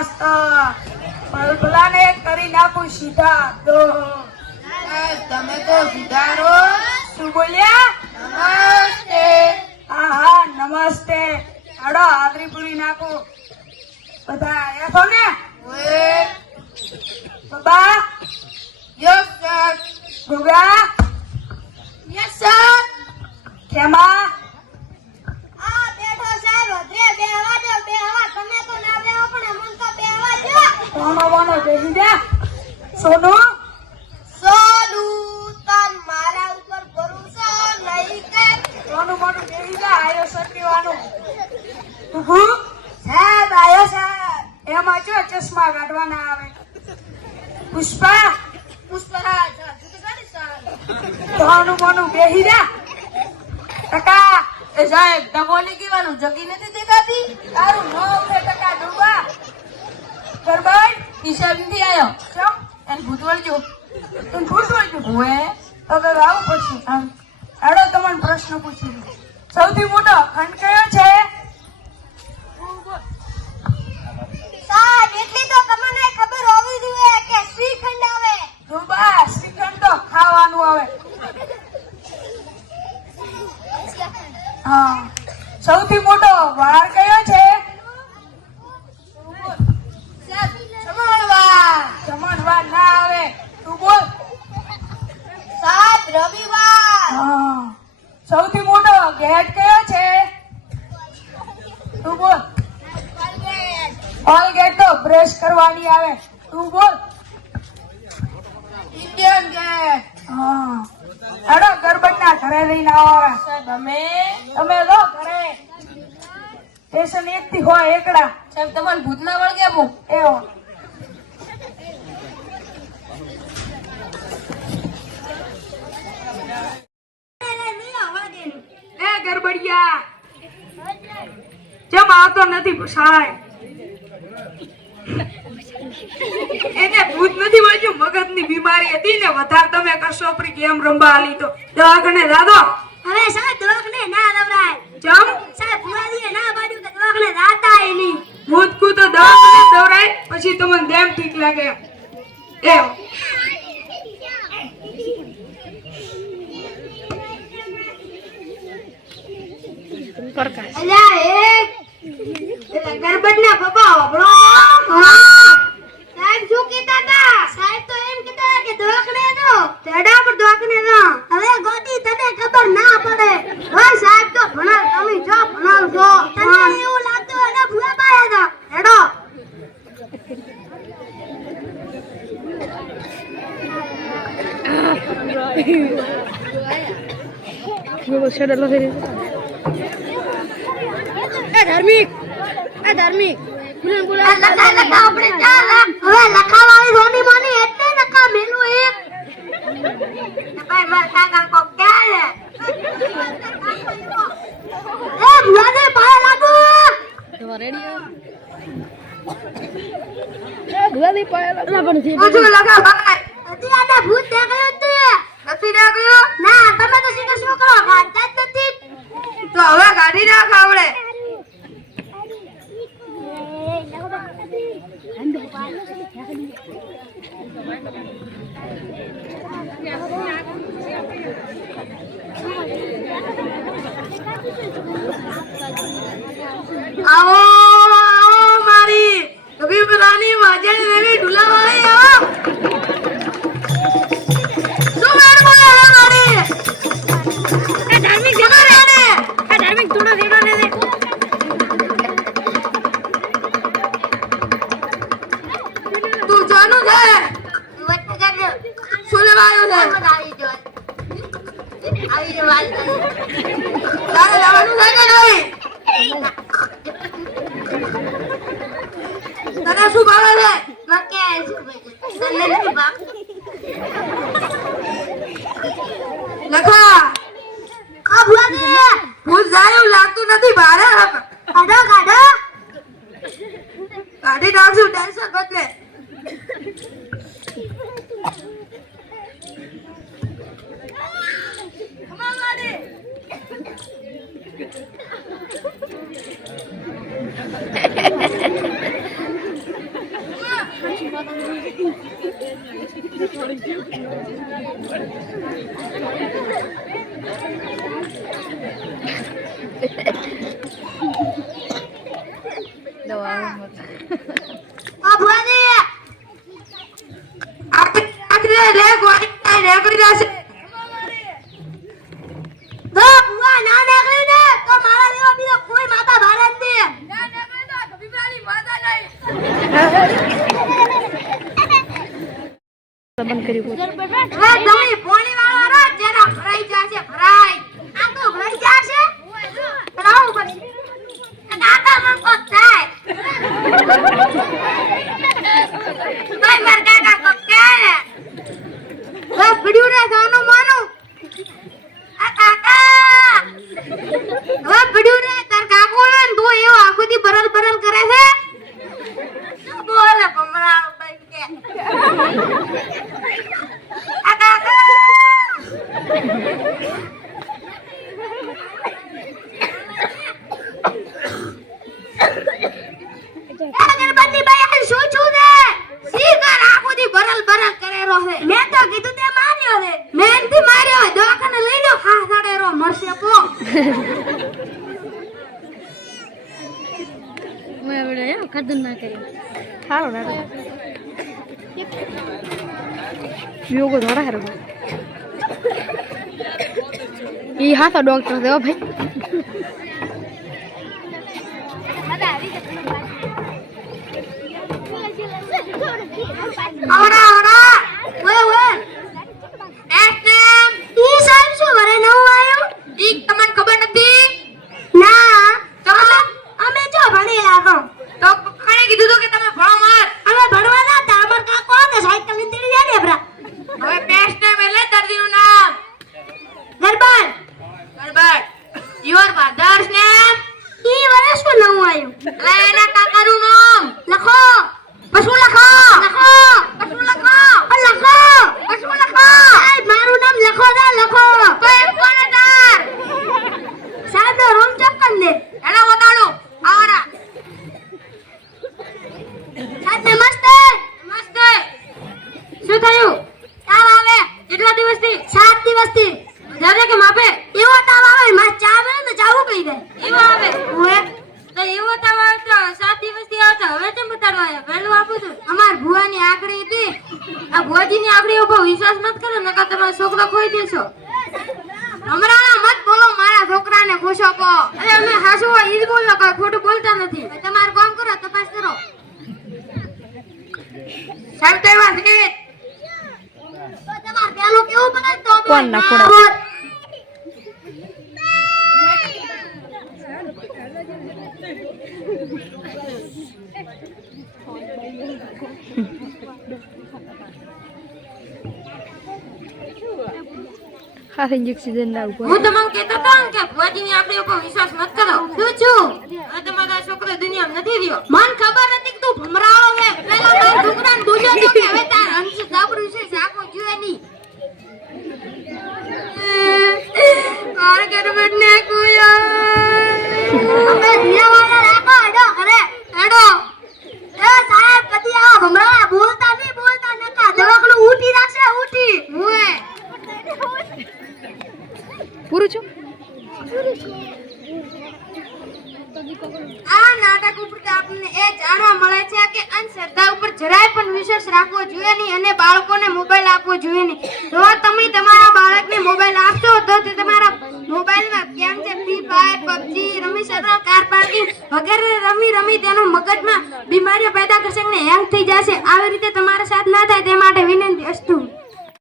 મસ્ત ભલભલાને કરી નાખું સીધા તો તમે તો સુધારો. શું બોલ્યા? નમસ્તે. હા નમસ્તે. હાડો હાજરી પૂરી નાખું. બધા આયા છો ને? ઓએ. બાબા યસ સર. ગુગા યસ સર. ખેમા આ બેઠો સાહેબ હદરે બેહવા દો બેહવા તમે તો ના બેહો પણ અમન તો બેહવા દો કોનો બોનો બેસી જા. સોનુ સોનું તન મારા ઉપર ભરોસો નહીં કે સોનુ મોનું બેસી જા. આયો સટીવાનું તુગુ સાહેબ આયો સાહેબ એમાં જો ચશ્મા કાઢવાના આવે. પુષ્પા પુષ્પરાજ જુદી ગાડી સાહેબ સોનુ મોનું બેસી જા. ટકા એ સાહેબ તમોને કીવાનું જગી નથી દેખાતી. તારું ન ઉઠે ટકા ડૂબા ગરબાઈ હિસાબ નથી આયો. ચમ એને ભૂત વળજો. તું પૂછવા જો ઓએ. હવે આવું પછી આમ આડો તમને પ્રશ્ન પૂછી દઉં. સૌથી મોટો ખંડ કયો છે? સાહેબ એટલી તો તમને ખબર હોવી જોઈએ કે શ્રીખંડ આવે ડૂબા શ્રીખંડ તો ખાવાનું આવે. હા સૌથી મોટો વાર કયો છે? જમણવાર જમણવાર ના આવે. તું બોલ. સાહેબ રવિવાર હા સૌથી મોટો ગેટ કયો છે? તું બોલ. ઓલ ગેટ તો બ્રશ કરવાની આવે. તું બોલ. Indian gate. હા હેડો ગરબડના ઘરે લઈને આવો. સાહેબ અમે. તમે લો ઘરે સ્ટેશન 1 થી હોય એકડા સાહેબ તમને ભૂત ના વળગે બહુ. એવો. એ ગરબડિયા જેમ આવતો નથી સાહેબ. એને ભૂત નથી વળ્યું, મગજની બીમારી હતી ને વધારે તમે કરશો આપણી ગેમ રમવા આલી તો દવાખાને દાદો. હવે સાહેબ દવાખાને ના લવરાય જમ સાહેબ ફુવાદીએ ના પાડ્યું કે દવાખાને જાતા ય નહીં ભૂત કુ તો દવાખાને દવરાય પછી તમને દેમ ઠીક લાગે એમ. અલ્યા એ ગરબડના પપ્પા હોબળો સાહેબ શું કીધા તા સાહેબ તો એમ કીધા કે દવાખાને દો તેડા પર દવાખાને દો હવે ગોદી તને ખબર ના પડે ઓય સાહેબ તો ભણાવ તમે જો ભણાવ છો તને એવું લાગતું અને ભૂલા પાયા હતા ધાર્મિક લખા આપણે 4 લાખ હવે લખાવાળી રોની મોની એટલે નકા મેલું એક ભાઈ માર કાકા કો ક્યારે એ ભુવાને પાય લાગુ ભૂલાની પાયા લાગુ પણ ઓછું લગા ભાઈ. હજી આને ભૂત દેખાયો તે નથી નાખ્યો ના તમે તો સીધા શું કરો ગાતા જ નથી તો હવે કાઢી નાખ આવડે. આવો આવો મારી કબીરાની વાજણ લેવી ઢુલાવાળી આવો. શું મેળ બોલે હે મારી? એ ધાર્મિક જમા રે ને. એ ધાર્મિક થોડો દેડો ને દે. તું જાનું છે? વટ કરજો શું લેવા આવ્યો છે? આવી જો વાત તારે લાવવાનું છે કે નહીં? તને શું ભાવે છે? મકે શું તને નથી બાપ લખા આ ભુવાને ભૂત જાય એવું લાગતું નથી. ભારે કાઢો કાઢો કાઢી નાખશું ટેન્શન બદલે. આ ભુવાજી આખરે લે ગોળી કાઈ રેકડી જશે દો ભુવા ના નીકળી ને તો મારા જેવા બીજો કોઈ માતા ભારે જ નહીં. ના નીકળે તો કબીરાની માતા નહીં. હવે તમે પોણી વાળો રો જેના ભરાઈ જાશે ભરાઈ. આ તો ભરાઈ જાશે ભરાવું પડશે. આ કાકા મંકો થાય ભાઈ માર કાકા કો કે બસ પડ્યું રે જાનું માનું. આ કાકા હવે પડ્યું રે તાર કાકો ને તું એવો આખો દી બરલ બરલ કરે છે. શું બોલે ભમરાઓ ભાઈ કે આ કાકા અગરબત્તી ભાઈ આ શું છું ને સીધા આખો દી બરલ બરલ કરે રહે. મેં તો કીધું તે માર્યો રે. મેં થી માર્યો દવાખાને લઈ લો ખા સાડે રો મરશે પો. યોગો થોડા ખરો ઈ હાથા ડોક્ટર દેવો ભાઈ આવડા આવડા ઓય ઓય એસએમ ઈ સાહેબ શું વરે નવું આયો ઈ તમને ખબર નથી ના તો અમે જો ભણી લાગો તો કણે કીધું તો કે તમે ભણો માર અમે ભણવા ના તા અમાર કાકો કે સાયકલ લઈને તેડી જાય ને બરા હવે પેસ્ટ ને એટલે દર્દીનું નામ ગરબડ ગરબડ યોર ફાધર્સ નેમ ઈ વરે શું નવું આયું એટલે એના કાકાનું નામ લખો પશુ લખો લખો પશુ લખો લખો પશુ લખો સાહેબ મારું નામ લખો દા લખો તો એમ કોને તાર સાહેબ નો રૂમ ચેક કર દે એનો બતાડો આવરા સાહેબ નમસ્તે નમસ્તે શું થયું તાવ આવે કેટલા દિવસથી 7 દિવસથી જાજે કે માપે એવો તાવ આવે માં ચા આવે ને જાવું કહી દે એવો આવે ઓએ તો એવો તાવ આવે તો 7 દિવસથી આવતો હવે કેમ બતાડવા આયા પહેલું આપું છું અમાર ભુવાની આકડી હતી આ ભુવાજીની આકડી ઉપર વિશ્વાસ મત કરો નકર તમારો છોકરો ખોઈ દેશો હમણાં મત બોલો મારા છોકરાને ખુશ આપો અરે અમે હાસુ હોય ઈ જ બોલો કાઈ ખોટું બોલતા નથી તમારું કામ કરો તપાસ કરો સાહેબ તો એવા છે તો તમાર પેલું કેવું બને તો કોણ ના ફોડા હાથ ઇન્જેક્શન દેના ઉપર હું તમને કહેતો તો ને કે ભુવાજીની આપણી ઉપર વિશ્વાસ મત કરો શું છું હવે તમારો છોકરો દુનિયામાં નથી રહ્યો મન ખબર નથી કે તું ભમરાળો છે પેલા તાર છોકરાને બોલ્યો તો કે હવે તાર હંસ ગાબડું છે સાકો જોઈએ નહીં માર ગરબડ ને કોયા આપણે દિયાવાળા રાખો એડો ઘરે એડો એ સાહેબ કદી આ ભમરાળા બોલતા નકા દવાખાનું ઉઠી રાખશે ઉઠી હુએ પૂરું છું આ નાટક ઉપર આપણને એ જાણવા મળે છે કે અંધશ્રદ્ધા ઉપર જરાય પણ વિશ્વાસ રાખવો જોઈએ નહીં અને બાળકોને મોબાઈલ આપવો જોઈએ નહીં. જો તમે તમારા બાળકને મોબાઈલ આપશો તો તે તમારા મોબાઈલમાં ગેમ છે ફ્રી ફાયર પબજી રમી શકો કાર પાર્કિંગ વગેરે રમી તેનો મગજમાં બીમારીઓ પેદા કરશે અને હેંગ થઈ જશે. આવી રીતે તમારા સાથ ના થાય તે માટે વિનંતી અસ્તુ.